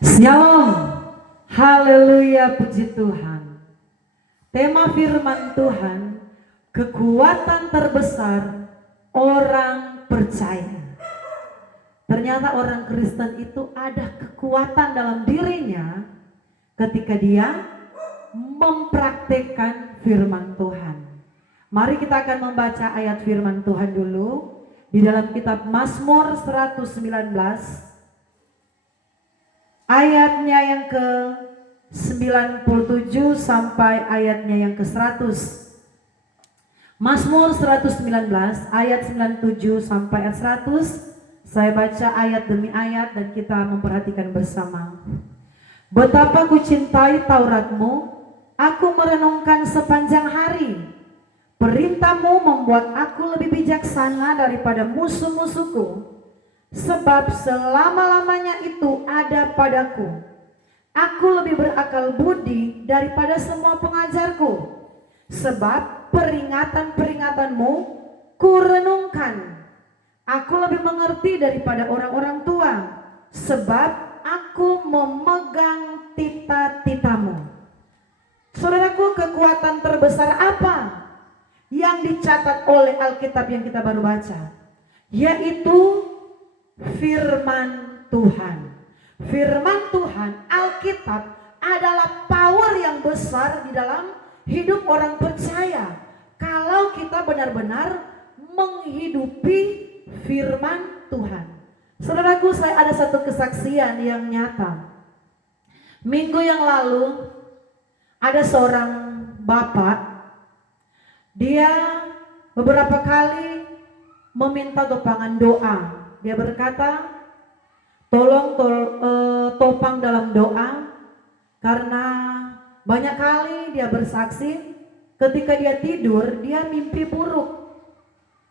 Shalom, haleluya, puji Tuhan. Tema firman Tuhan, kekuatan terbesar orang percaya. Ternyata orang Kristen itu ada kekuatan dalam dirinya ketika dia mempraktekkan firman Tuhan. Mari kita akan membaca ayat firman Tuhan dulu di dalam kitab Mazmur 119. Ayatnya yang ke-97 sampai ayatnya yang ke-100. Mazmur 119 ayat 97 sampai ayat 100. Saya baca ayat demi ayat dan kita memperhatikan bersama. Betapa ku cintai Tauratmu, aku merenungkan sepanjang hari. Perintahmu membuat aku lebih bijaksana daripada musuh-musuhku. Sebab selama-lamanya itu ada padaku. Aku lebih berakal budi daripada semua pengajarku. Sebab peringatan-peringatanmu ku renungkan. Aku lebih mengerti daripada orang-orang tua. Sebab aku memegang tita-titamu. Saudaraku, kekuatan terbesar apa yang dicatat oleh Alkitab yang kita baru baca? Yaitu firman Tuhan. Firman Tuhan, Alkitab adalah power yang besar di dalam hidup orang percaya. Kalau kita benar-benar menghidupi firman Tuhan. Saudaraku, saya ada satu kesaksian yang nyata. Minggu yang lalu ada seorang bapak. Dia beberapa kali meminta topangan doa. Dia berkata, tolong topang dalam doa, karena banyak kali dia bersaksi ketika dia tidur dia mimpi buruk.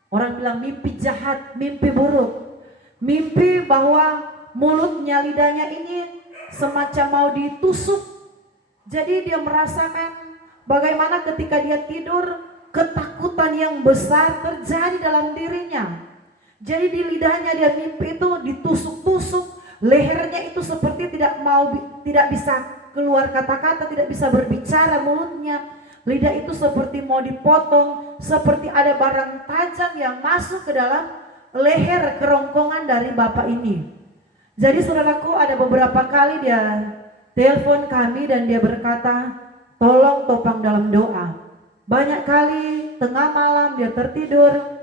Orang bilang mimpi jahat, mimpi buruk. Mimpi bahwa mulutnya, lidahnya ini semacam mau ditusuk. Jadi dia merasakan bagaimana ketika dia tidur ketakutan yang besar terjadi dalam dirinya. Jadi di lidahnya dia mimpi itu ditusuk-tusuk, lehernya itu seperti tidak bisa keluar kata-kata, tidak bisa berbicara mulutnya. Lidah itu seperti mau dipotong, seperti ada barang tajam yang masuk ke dalam leher kerongkongan dari bapak ini. Jadi saudaraku, ada beberapa kali dia telepon kami dan dia berkata, tolong topang dalam doa. Banyak kali tengah malam dia tertidur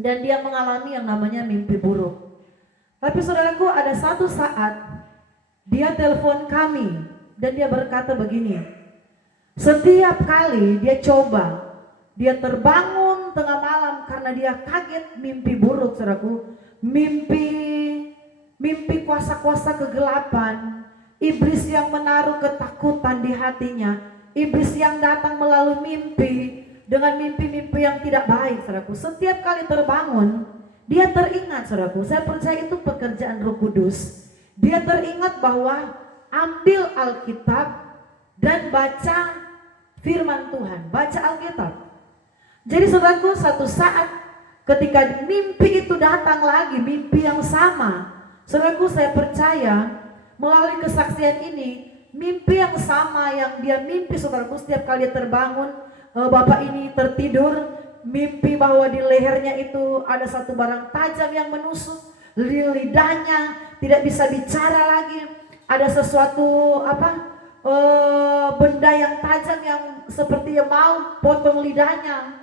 dan dia mengalami yang namanya mimpi buruk. Tapi saudaraku, ada satu saat dia telepon kami dan dia berkata begini, setiap kali dia coba, dia terbangun tengah malam karena dia kaget mimpi buruk, saudaraku. Mimpi kuasa-kuasa kegelapan, iblis yang menaruh ketakutan di hatinya, iblis yang datang melalui mimpi dengan mimpi-mimpi yang tidak baik, saudaraku. Setiap kali terbangun, dia teringat, saudaraku. Saya percaya itu pekerjaan Roh Kudus. Dia teringat bahwa ambil Alkitab dan baca firman Tuhan, baca Alkitab. Jadi saudaraku, satu saat ketika mimpi itu datang lagi, mimpi yang sama, saudaraku, saya percaya melalui kesaksian ini, mimpi yang sama yang dia mimpi, saudaraku, setiap kali dia terbangun, bapak ini tertidur, mimpi bahwa di lehernya itu ada satu barang tajam yang menusuk, lidahnya tidak bisa bicara lagi, ada sesuatu benda yang tajam yang seperti mau potong lidahnya.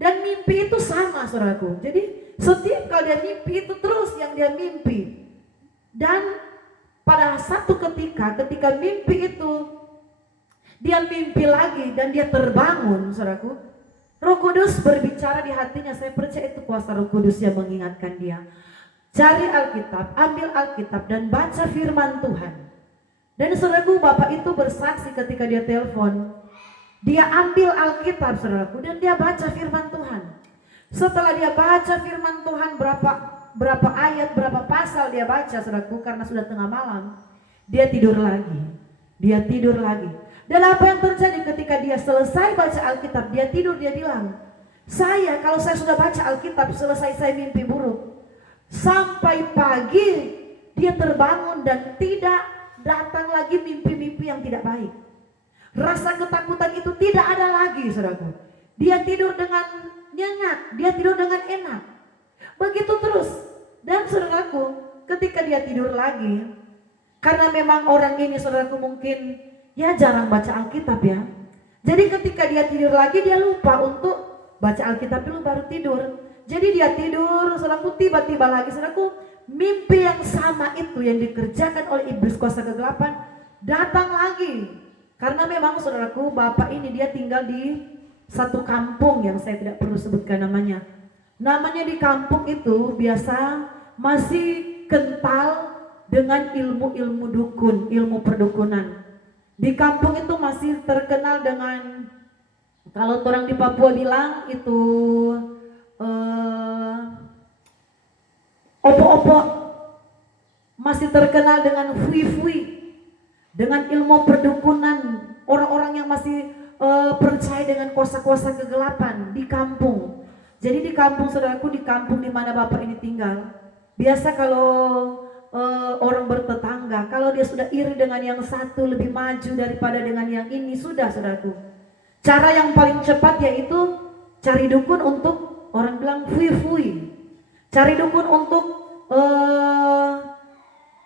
Dan mimpi itu sama, saudaraku. Jadi setiap kali dia mimpi itu terus yang dia mimpi. Dan pada satu ketika mimpi itu dia mimpi lagi dan dia terbangun, saudaraku. Roh Kudus berbicara di hatinya. Saya percaya itu kuasa Roh Kudus yang mengingatkan dia. Cari Alkitab, ambil Alkitab dan baca firman Tuhan. Dan saudaraku, bapak itu bersaksi ketika dia telepon. Dia ambil Alkitab, saudaraku, dan dia baca firman Tuhan. Setelah dia baca firman Tuhan, berapa ayat, berapa pasal dia baca, saudaraku, karena sudah tengah malam, dia tidur lagi. Dia tidur lagi. Dan apa yang terjadi ketika dia selesai baca Alkitab, dia tidur, dia bilang, kalau saya sudah baca Alkitab, selesai saya mimpi buruk. Sampai pagi dia terbangun dan tidak datang lagi mimpi-mimpi yang tidak baik. Rasa ketakutan itu tidak ada lagi, saudaraku. Dia tidur dengan nyenyak, dia tidur dengan enak. Begitu terus. Dan saudaraku, ketika dia tidur lagi, karena memang orang ini, saudaraku, mungkin ya jarang baca Alkitab ya. Jadi ketika dia tidur lagi, dia lupa untuk baca Alkitab dulu baru tidur. Jadi dia tidur, saudaraku, tiba-tiba lagi, saudaraku, mimpi yang sama itu yang dikerjakan oleh iblis kuasa kegelapan datang lagi. Karena memang, saudaraku, bapak ini dia tinggal di satu kampung yang saya tidak perlu sebutkan namanya. Namanya di kampung itu biasa masih kental dengan ilmu-ilmu dukun, ilmu perdukunan. Di kampung itu masih terkenal dengan, kalau orang di Papua bilang itu opo-opo, masih terkenal dengan fui-fui, dengan ilmu perdukunan, orang-orang yang masih percaya dengan kuasa-kuasa kegelapan di kampung. Jadi di kampung, saudaraku, di kampung di mana bapak ini tinggal, biasa kalau orang bertetangga, kalau dia sudah iri dengan yang satu lebih maju daripada dengan yang ini, sudah, saudaraku, cara yang paling cepat yaitu cari dukun untuk, orang bilang fui-fui, cari dukun untuk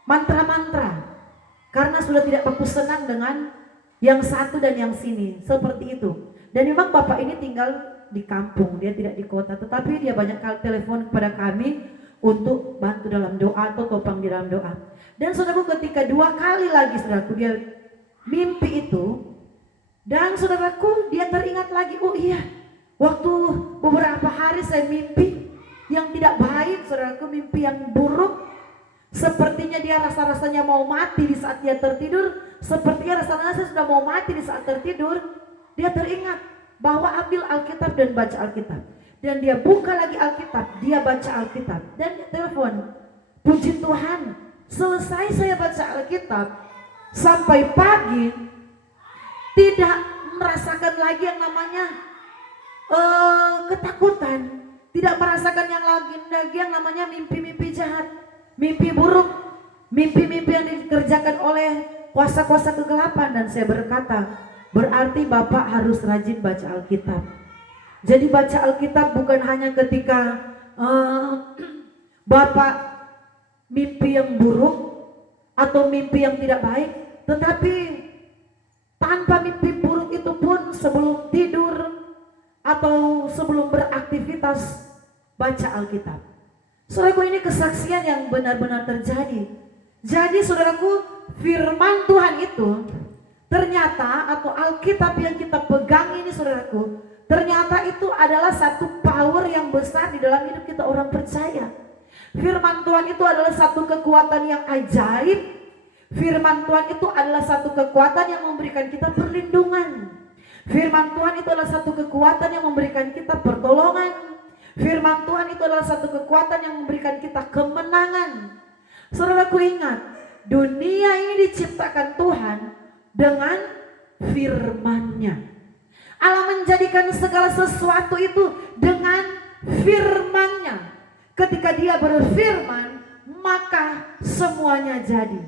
mantra-mantra, karena sudah tidak begitu senang dengan yang satu dan yang sini, seperti itu. Dan memang bapak ini tinggal di kampung, dia tidak di kota, tetapi dia banyak kali telepon kepada kami untuk bantu dalam doa atau topang di dalam doa. Dan saudaraku, ketika 2 kali lagi, saudaraku, dia mimpi itu, dan saudaraku, dia teringat lagi, oh iya, waktu beberapa hari saya mimpi yang tidak baik, saudaraku, mimpi yang buruk. Sepertinya dia rasa-rasanya mau mati di saat dia tertidur. Sepertinya rasanya sudah mau mati di saat tertidur. Dia teringat bahwa ambil Alkitab dan baca Alkitab. Dan dia buka lagi Alkitab, dia baca Alkitab. Dan dia telepon, puji Tuhan, selesai saya baca Alkitab, sampai pagi tidak merasakan lagi yang namanya ketakutan. Tidak merasakan yang namanya mimpi-mimpi jahat, mimpi buruk, mimpi-mimpi yang dikerjakan oleh kuasa-kuasa kegelapan. Dan saya berkata, berarti Bapak harus rajin baca Alkitab. Jadi baca Alkitab bukan hanya ketika Bapak mimpi yang buruk atau mimpi yang tidak baik, tetapi tanpa mimpi buruk itu pun sebelum tidur atau sebelum beraktivitas baca Alkitab. Saudaraku, ini kesaksian yang benar-benar terjadi. Jadi saudaraku, firman Tuhan itu ternyata, atau Alkitab yang kita pegang ini, saudaraku, ternyata itu adalah satu power yang besar di dalam hidup kita orang percaya. Firman Tuhan itu adalah satu kekuatan yang ajaib. Firman Tuhan itu adalah satu kekuatan yang memberikan kita perlindungan. Firman Tuhan itu adalah satu kekuatan yang memberikan kita pertolongan. Firman Tuhan itu adalah satu kekuatan yang memberikan kita kemenangan. Saudaraku, ingat, dunia ini diciptakan Tuhan dengan firman-Nya. Allah menjadikan segala sesuatu itu dengan firman-Nya. Ketika Dia berfirman, maka semuanya jadi.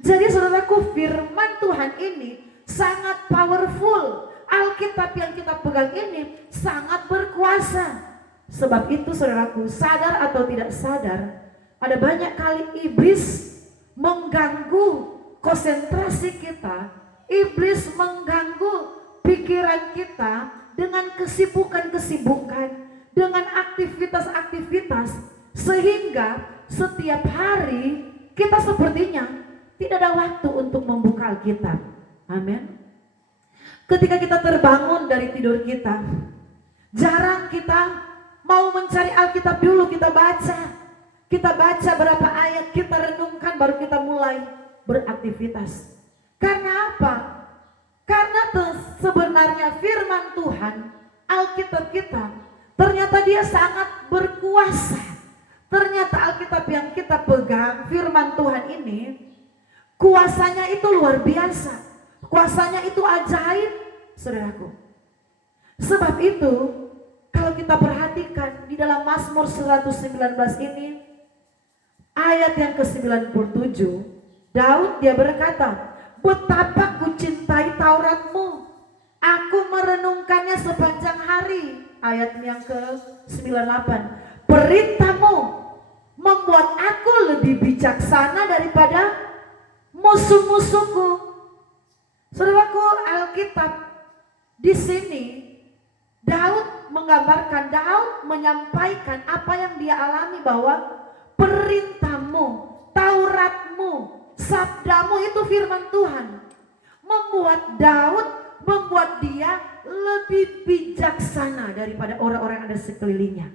Jadi saudaraku, firman Tuhan ini sangat powerful. Alkitab yang kita pegang ini sangat berkuasa. Sebab itu saudaraku, sadar atau tidak sadar, ada banyak kali iblis mengganggu konsentrasi kita. Iblis mengganggu pikiran kita dengan kesibukan-kesibukan, dengan aktivitas-aktivitas, sehingga setiap hari kita sepertinya tidak ada waktu untuk membuka Alkitab. Amin. Ketika kita terbangun dari tidur kita, jarang kita mau mencari Alkitab dulu, kita baca. Kita baca berapa ayat, kita renungkan, baru kita mulai beraktivitas. Karena apa? Karena sebenarnya firman Tuhan, Alkitab kita, ternyata dia sangat berkuasa. Ternyata Alkitab yang kita pegang, firman Tuhan ini, kuasanya itu luar biasa. Kuasanya itu ajaib, saudaraku. Sebab itu, kalau kita perhatikan di dalam Mazmur 119 ini, ayat yang ke-97, Daud dia berkata, betapa ku cintai Tauratmu, aku merenungkannya sepanjang hari. Ayat yang ke-98, perintahmu membuat aku lebih bijaksana daripada musuh-musuhku. Saudaraku, Alkitab di sini Daud menggambarkan, Daud menyampaikan apa yang dia alami, bahwa perintahmu, Tauratmu, sabdamu itu firman Tuhan, membuat dia lebih bijaksana daripada orang-orang yang ada sekelilingnya,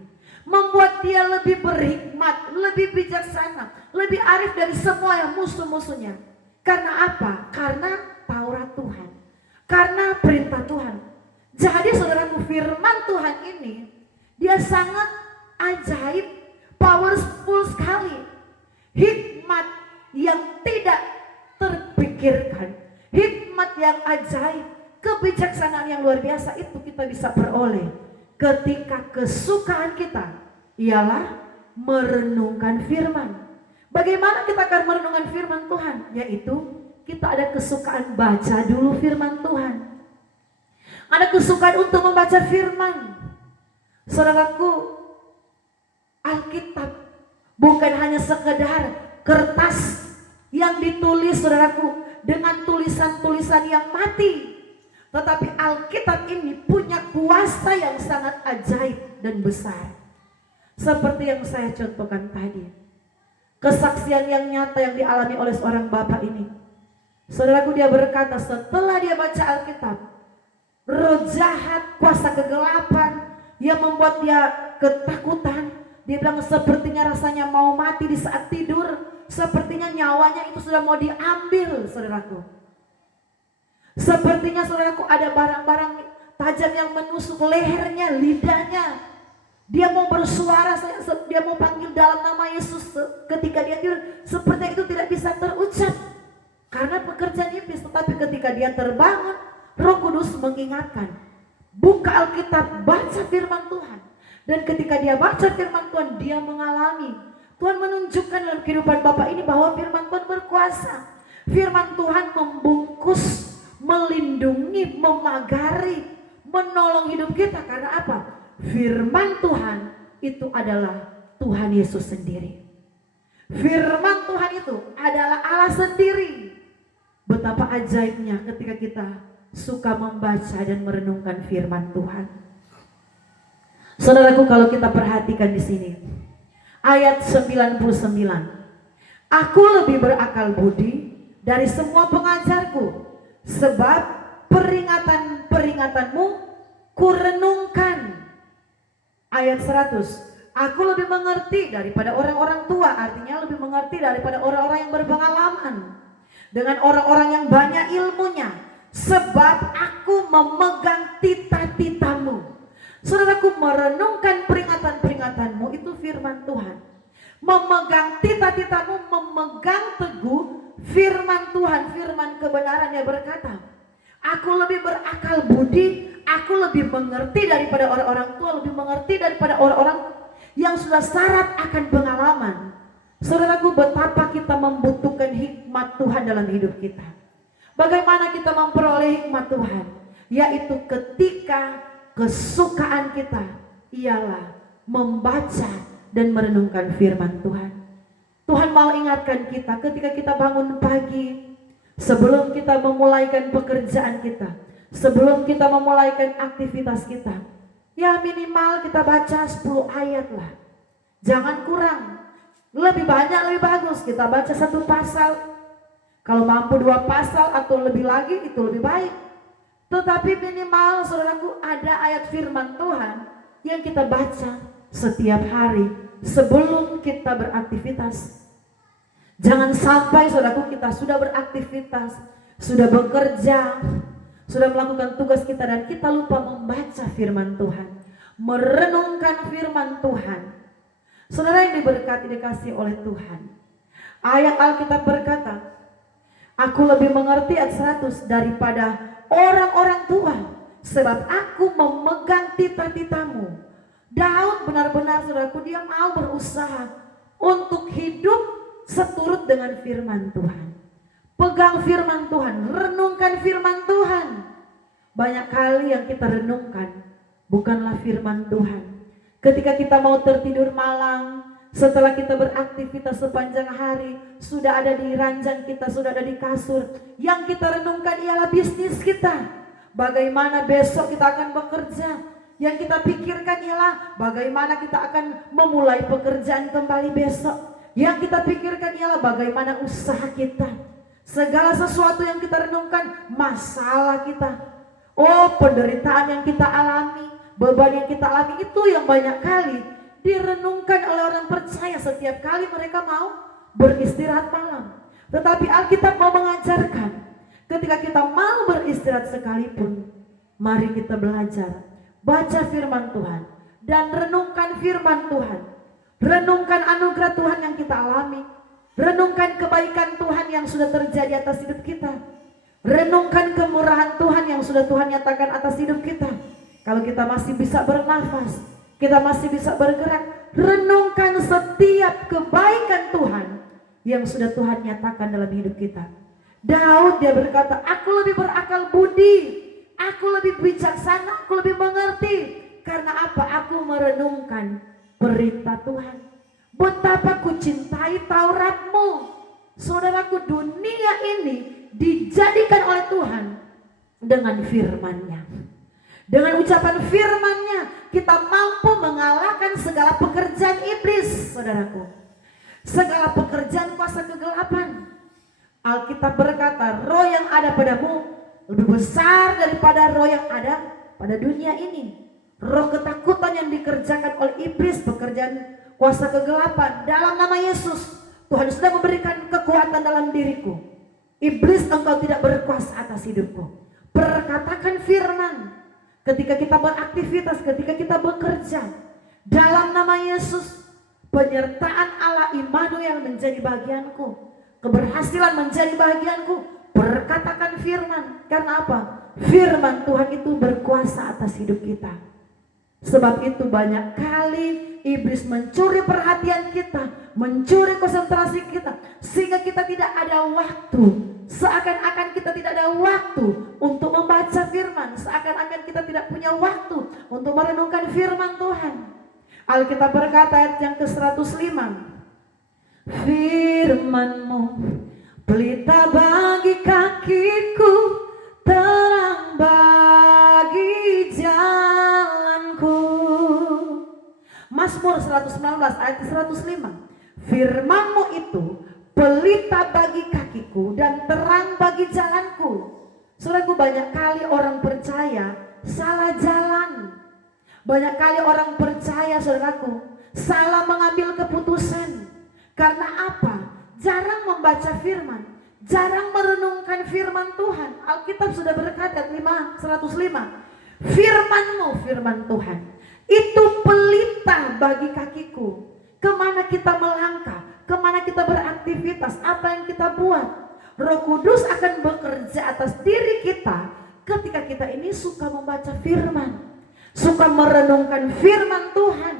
membuat dia lebih berhikmat, lebih bijaksana, lebih arif dari semua yang musuh-musuhnya. Karena apa? Karena Taurat Tuhan, karena perintah Tuhan. Jadi saudaraku, firman Tuhan ini dia sangat ajaib, powerful sekali. Hikmat yang tidak terpikirkan, hikmat yang ajaib, kebijaksanaan yang luar biasa itu kita bisa peroleh ketika kesukaan kita ialah merenungkan firman. Bagaimana kita akan merenungkan firman Tuhan? Yaitu kita ada kesukaan baca dulu firman Tuhan. Ada kesukaan untuk membaca firman. Saudaraku, Alkitab bukan hanya sekedar kertas yang ditulis, saudaraku, dengan tulisan-tulisan yang mati. Tetapi Alkitab ini punya kuasa yang sangat ajaib dan besar. Seperti yang saya contohkan tadi, kesaksian yang nyata yang dialami oleh seorang bapak ini. Saudaraku, dia berkata setelah dia baca Alkitab, roh jahat, kuasa kegelapan yang membuat dia ketakutan, dia bilang sepertinya rasanya mau mati di saat tidur, sepertinya nyawanya itu sudah mau diambil, saudaraku. Sepertinya saudaraku ada barang-barang tajam yang menusuk lehernya, lidahnya. Dia mau bersuara, dia mau panggil dalam nama Yesus ketika dia tidur, sepertinya itu tidak bisa terucap karena pekerjaan iblis. Tetapi ketika dia terbangun, Roh Kudus mengingatkan, buka Alkitab, baca firman Tuhan. Dan ketika dia baca firman Tuhan, dia mengalami, Tuhan menunjukkan dalam kehidupan Bapak ini bahwa firman Tuhan berkuasa. Firman Tuhan membungkus, melindungi, memagari, menolong hidup kita. Karena apa? Firman Tuhan itu adalah Tuhan Yesus sendiri. Firman Tuhan itu adalah Allah sendiri. Betapa ajaibnya ketika kita suka membaca dan merenungkan firman Tuhan. Saudaraku, kalau kita perhatikan di sini, ayat 99, aku lebih berakal budi dari semua pengajarku, sebab peringatan-peringatanmu kurenungkan. Ayat 100, aku lebih mengerti daripada orang-orang tua, artinya lebih mengerti daripada orang-orang yang berpengalaman, dengan orang-orang yang banyak ilmunya, sebab aku memegang titah-titahmu. Saudaraku, merenungkan peringatan-peringatanmu itu firman Tuhan. Memegang titah-titahmu, memegang teguh firman Tuhan, firman kebenaran. Yang berkata, aku lebih berakal budi, aku lebih mengerti daripada orang-orang tua, lebih mengerti daripada orang-orang yang sudah syarat akan pengalaman. Saudaraku, betapa kita membutuhkan hikmat Tuhan dalam hidup kita. Bagaimana kita memperoleh hikmat Tuhan? Yaitu ketika kesukaan kita ialah membaca dan merenungkan firman Tuhan. Tuhan mau ingatkan kita ketika kita bangun pagi, sebelum kita memulaikan pekerjaan kita, sebelum kita memulaikan aktivitas kita, ya minimal kita baca 10 ayat lah. Jangan kurang. Lebih banyak lebih bagus. Kita baca 1 pasal. Kalau mampu 2 pasal atau lebih lagi, itu lebih baik. Tetapi minimal, saudaraku, ada ayat firman Tuhan yang kita baca setiap hari sebelum kita beraktivitas. Jangan sampai, saudaraku, kita sudah beraktivitas, sudah bekerja, sudah melakukan tugas kita, dan kita lupa membaca firman Tuhan, merenungkan firman Tuhan. Saudara yang diberkati, dikasih oleh Tuhan, ayat Alkitab berkata, aku lebih mengerti, ayat 100, daripada orang-orang tua, sebab aku memegang titah-titahmu. Daud benar-benar, saudaraku, dia mau berusaha untuk hidup seturut dengan firman Tuhan. Pegang firman Tuhan, renungkan firman Tuhan. Banyak kali yang kita renungkan bukanlah firman Tuhan. Ketika kita mau tertidur malam, setelah kita beraktivitas sepanjang hari, sudah ada di ranjang kita, sudah ada di kasur, yang kita renungkan ialah bisnis kita. Bagaimana besok kita akan bekerja. Yang kita pikirkan ialah bagaimana kita akan memulai pekerjaan kembali besok. Yang kita pikirkan ialah bagaimana usaha kita. Segala sesuatu yang kita renungkan, masalah kita. Oh, penderitaan yang kita alami, beban yang kita alami, itu yang banyak kali direnungkan oleh orang percaya setiap kali mereka mau beristirahat malam. Tetapi Alkitab mau mengajarkan, ketika kita mau beristirahat sekalipun, mari kita belajar baca firman Tuhan dan renungkan firman Tuhan. Renungkan anugerah Tuhan yang kita alami. Renungkan kebaikan Tuhan yang sudah terjadi atas hidup kita. Renungkan kemurahan Tuhan yang sudah Tuhan nyatakan atas hidup kita. Kalau kita masih bisa bernafas, kita masih bisa bergerak, renungkan setiap kebaikan Tuhan yang sudah Tuhan nyatakan dalam hidup kita. Daud dia berkata, aku lebih berakal budi, aku lebih bijaksana, aku lebih mengerti. Karena apa? Aku merenungkan perintah Tuhan. Betapa ku cintai Tauratmu. Saudaraku, dunia ini dijadikan oleh Tuhan dengan firman-Nya. Dengan ucapan firman-Nya kita mampu mengalahkan segala pekerjaan iblis, saudaraku. Segala pekerjaan kuasa kegelapan. Alkitab berkata, roh yang ada padamu lebih besar daripada roh yang ada pada dunia ini. Roh ketakutan yang dikerjakan oleh iblis, pekerjaan kuasa kegelapan, dalam nama Yesus, Tuhan sudah memberikan kekuatan dalam diriku. Iblis, engkau tidak berkuasa atas hidupku. Perkatakan firman. Ketika kita beraktivitas, ketika kita bekerja, dalam nama Yesus, penyertaan Allah Immanuel menjadi bagianku, keberhasilan menjadi bagianku. Berkatakan firman. Karena apa? Firman Tuhan itu berkuasa atas hidup kita. Sebab itu banyak kali iblis mencuri perhatian kita, mencuri konsentrasi kita, sehingga kita tidak ada waktu. Seakan-akan kita tidak ada waktu untuk membaca firman, seakan-akan kita tidak punya waktu untuk merenungkan firman Tuhan. Alkitab berkata ayat yang ke-105, firman-Mu pelita bagi kakiku, terang bagi jalanku. Mazmur 119 ayat 105, firman-Mu itu pelita bagi kakiku dan terang bagi jalanku. Saudaraku, banyak kali orang percaya salah jalan. Banyak kali orang percaya, saudaraku, salah mengambil keputusan. Karena apa? Jarang membaca firman, jarang merenungkan firman Tuhan. Alkitab sudah berkata 105, firman-Mu, firman Tuhan, itu pelita bagi kakiku. Kemana kita melangkah, kemana kita beraktivitas, apa yang kita buat, Roh Kudus akan bekerja atas diri kita ketika kita ini suka membaca firman, suka merenungkan firman Tuhan.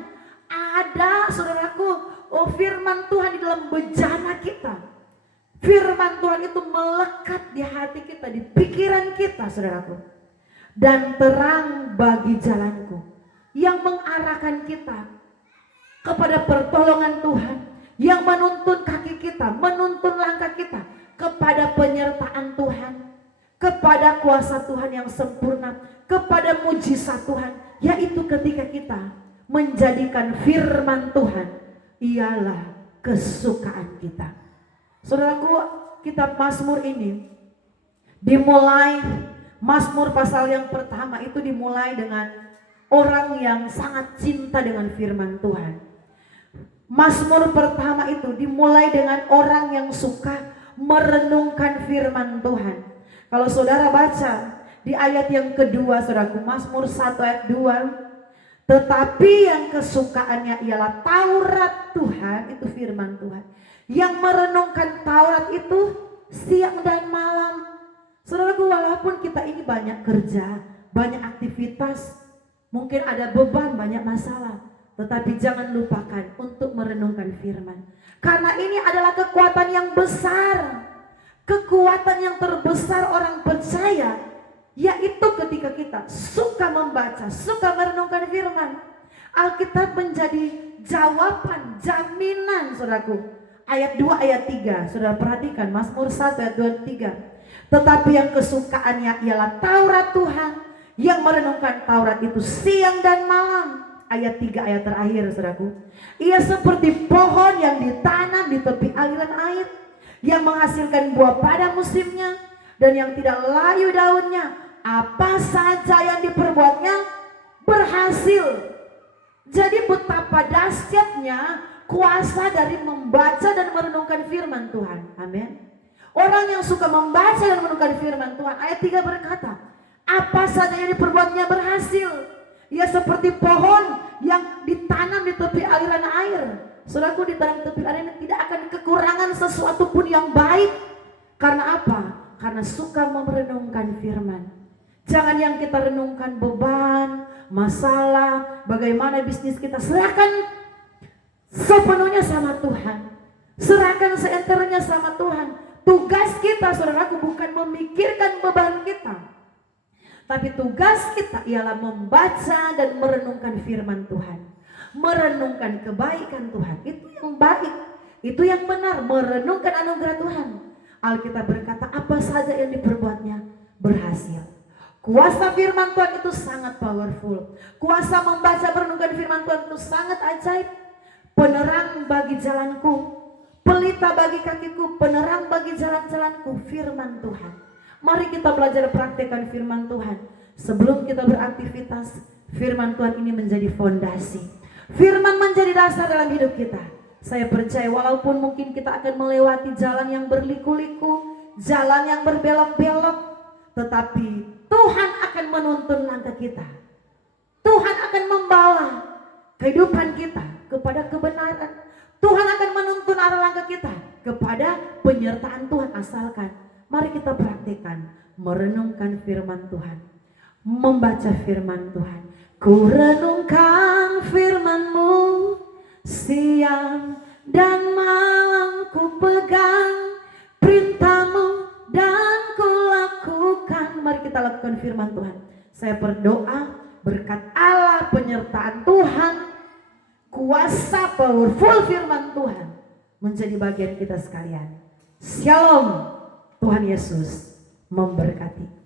Ada, saudaraku, firman Tuhan di dalam bejana kita. Firman Tuhan itu melekat di hati kita, di pikiran kita, saudaraku. Dan terang bagi jalanku, yang mengarahkan kita kepada pertolongan Tuhan, yang menuntun kaki kita, menuntun langkah kita kepada penyertaan Tuhan, kepada kuasa Tuhan yang sempurna, kepada mujizat Tuhan, yaitu ketika kita menjadikan firman Tuhan ialah kesukaan kita. Saudaraku, kitab Mazmur ini dimulai, Mazmur pasal yang pertama itu dimulai dengan orang yang sangat cinta dengan firman Tuhan. Mazmur pertama itu dimulai dengan orang yang suka merenungkan firman Tuhan. Kalau saudara baca di ayat yang kedua, saudaraku, Mazmur 1 ayat 2, tetapi yang kesukaannya ialah Taurat Tuhan, itu firman Tuhan. Yang merenungkan Taurat itu siang dan malam. Saudaraku, walaupun kita ini banyak kerja, banyak aktivitas, mungkin ada beban, banyak masalah, tetapi jangan lupakan untuk merenungkan firman. Karena ini adalah kekuatan yang besar. Kekuatan yang terbesar orang percaya yaitu ketika kita suka membaca, suka merenungkan firman. Alkitab menjadi jawaban, jaminan, saudaraku. Ayat 2, ayat 3, saudara perhatikan, Mazmur 1 ayat 2 dan 3. Tetapi yang kesukaannya ialah Taurat Tuhan, yang merenungkan Taurat itu siang dan malam. Ayat 3, ayat terakhir, saudaraku. Ia seperti pohon yang ditanam di tepi aliran air, yang menghasilkan buah pada musimnya, dan yang tidak layu daunnya. Apa saja yang diperbuatnya berhasil. Jadi betapa dahsyatnya kuasa dari membaca dan merenungkan firman Tuhan. Amin. Orang yang suka membaca dan merenungkan firman Tuhan, ayat 3 berkata, apa saja yang diperbuatnya berhasil. Ia seperti pohon yang ditanam di tepi aliran air. Saudaraku, ditanam di tepi aliran air tidak akan kekurangan sesuatu pun yang baik. Karena apa? Karena suka merenungkan firman. Jangan yang kita renungkan beban, masalah, bagaimana bisnis kita, serahkan sepenuhnya sama Tuhan. Serahkan seenternya sama Tuhan. Tugas kita, saudaraku, bukan memikirkan beban kita, tapi tugas kita ialah membaca dan merenungkan firman Tuhan. Merenungkan kebaikan Tuhan. Itu yang baik, itu yang benar. Merenungkan anugerah Tuhan. Alkitab berkata apa saja yang diperbuatnya berhasil. Kuasa firman Tuhan itu sangat powerful. Kuasa membaca merenungkan firman Tuhan itu sangat ajaib. Penerang bagi jalanku, pelita bagi kakiku, penerang bagi jalan-jalanku, firman Tuhan. Mari kita belajar praktekkan firman Tuhan. Sebelum kita beraktivitas, firman Tuhan ini menjadi fondasi. Firman menjadi dasar dalam hidup kita. Saya percaya walaupun mungkin kita akan melewati jalan yang berliku-liku, jalan yang berbelok-belok, tetapi Tuhan akan menuntun langkah kita. Tuhan akan membawa kehidupan kita kepada kebenaran. Tuhan akan menuntun arah langkah kita kepada penyertaan Tuhan. Asalkan mari kita praktikkan merenungkan firman Tuhan, membaca firman Tuhan. Ku renungkan firman-Mu siang dan malam, ku pegang perintah-Mu dan ku lakukan. Mari kita lakukan firman Tuhan. Saya berdoa berkat Allah, penyertaan Tuhan, kuasa powerful firman Tuhan menjadi bagian kita sekalian. Shalom. Tuhan Yesus memberkati.